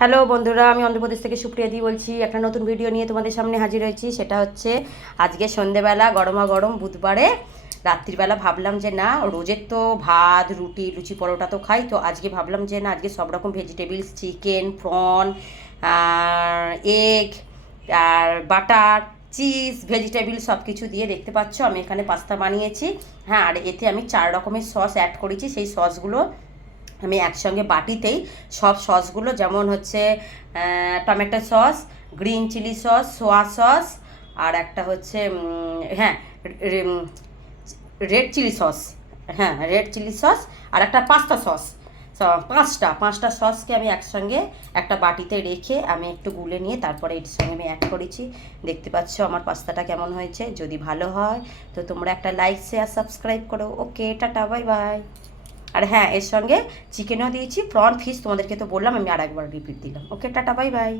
Hello বন্ধুরা, আমি অন্ধ্রপ্রদেশ থেকে সুপ্রিয়া দি বলছি। একটা নতুন ভিডিও নিয়ে তোমাদের সামনে হাজির হয়েছি। সেটা হচ্ছে আজকে সন্ধেবেলা গরমা গরম বুধবারে রাত্রিবেলা ভাবলাম যে না, রোজের তো ভাত রুটি লুচি পরোটা তো খাই, তো আজকে ভাবলাম যে না, আজকে সব রকম ভেজিটেবলস, চিকেন, প্রন, এগ আর বাটার চিজ ভেজিটেবল সব কিছু দিয়ে, দেখতে পাচ্ছ আমি এখানে পাস্তা বানিয়েছি। হ্যাঁ, আর এতে আমি 4 রকমের সস অ্যাড করেছি। সেই সসগুলো আমি একসঙ্গে বাটিতেই সব সসগুলো, যেমন হচ্ছে tomato sauce, green chilli sauce, soya sauce, আর একটা হচ্ছে হ্যাঁ রেড চিলি সস, হ্যাঁ রেড চিলি সস, আর একটা পাস্তা সস। পাঁচটা সসকে আমি একসঙ্গে একটা বাটিতে রেখে আমি একটু গুলে নিয়ে তারপরে এর সঙ্গে আমি অ্যাড করেছি। দেখতে পাচ্ছ আমার পাস্তাটা কেমন হয়েছে। যদি ভালো হয় তো তোমরা একটা লাইক শেয়ার সাবস্ক্রাইব করো। ওকে, টাটা, বাই বাই। আর হ্যাঁ, এর সঙ্গে চিকেনও দিয়েছি, প্রন, ফিশ তোমাদেরকে তো বললাম, আমি আর একবার রিপিট দিলাম। ওকে, টাটা, বাই বাই।